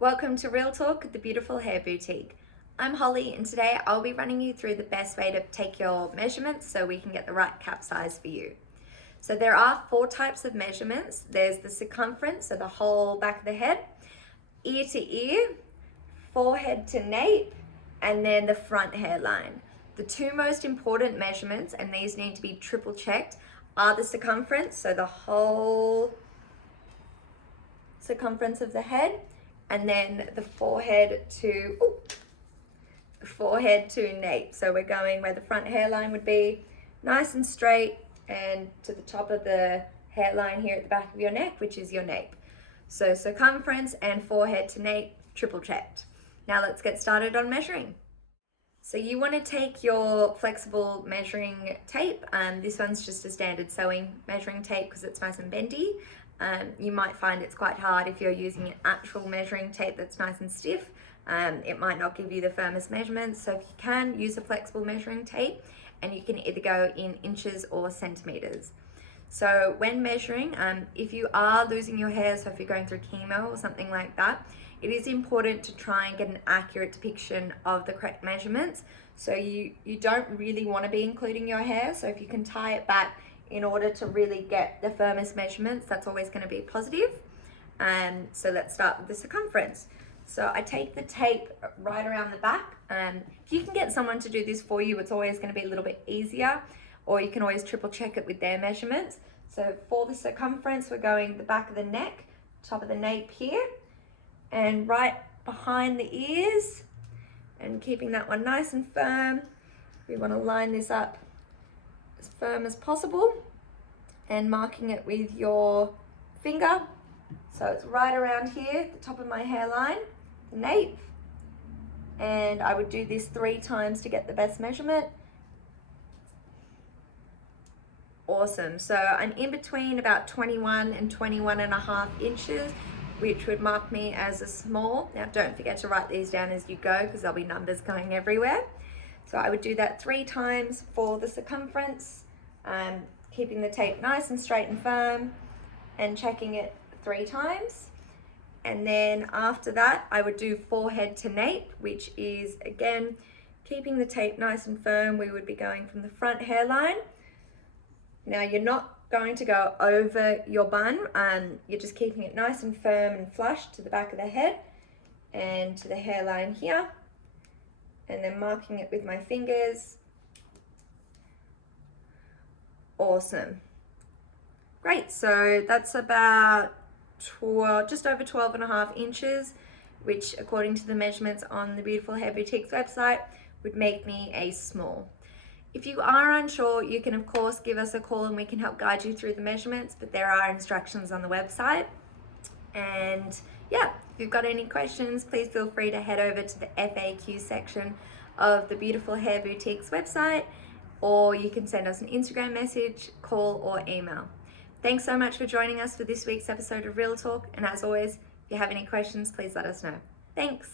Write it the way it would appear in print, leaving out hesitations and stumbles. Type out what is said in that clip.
Welcome to Real Talk at the Beautiful Hair Boutique. I'm Holly, and today I'll be running you through the best way to take your measurements so we can get the right cap size for you. So there are 4 types of measurements. There's the circumference, so the whole back of the head, ear to ear, forehead to nape, and then the front hairline. The 2 most important measurements, and these need to be triple checked, are the circumference, so the whole circumference of the head, and then the forehead to nape. So we're going where the front hairline would be, nice and straight, and to the top of the hairline here at the back of your neck, which is your nape. So circumference and forehead to nape, triple checked. Now let's get started on measuring. So you want to take your flexible measuring tape. This one's just a standard sewing measuring tape because it's nice and bendy. You might find it's quite hard if you're using an actual measuring tape that's nice and stiff. It might not give you the firmest measurements. So if you can, use a flexible measuring tape, and you can either go in inches or centimeters. So when measuring, if you are losing your hair, so if you're going through chemo or something like that, it is important to try and get an accurate depiction of the correct measurements. So you don't really want to be including your hair. So if you can tie it back in order to really get the firmest measurements, that's always going to be positive. So let's start with the circumference. So I take the tape right around the back. If you can get someone to do this for you, it's always going to be a little bit easier, or you can always triple check it with their measurements. So for the circumference, we're going the back of the neck, top of the nape here, and right behind the ears, and keeping that one nice and firm. We want to line this up as firm as possible and marking it with your finger. So it's right around here, the top of my hairline, the nape. And I would do this 3 times to get the best measurement. Awesome. So I'm in between about 21 and 21.5 inches, which would mark me as a small. Now don't forget to write these down as you go because there'll be numbers going everywhere. So I would do that 3 times for the circumference, keeping the tape nice and straight and firm, and checking it 3 times. And then after that, I would do forehead to nape, which is again, keeping the tape nice and firm. We would be going from the front hairline. Now you're not going to go over your bun, you're just keeping it nice and firm and flush to the back of the head and to the hairline here, and then marking it with my fingers. Awesome. Great, so that's about just over 12.5 inches, which according to the measurements on the Beautiful Hair Boutique's website would make me a small. If you are unsure, you can of course give us a call and we can help guide you through the measurements, but there are instructions on the website. And yeah, if you've got any questions, please feel free to head over to the FAQ section of the Beautiful Hair Boutique's website, or you can send us an Instagram message, call, or email. Thanks so much for joining us for this week's episode of Real Talk, and as always, if you have any questions, please let us know. Thanks.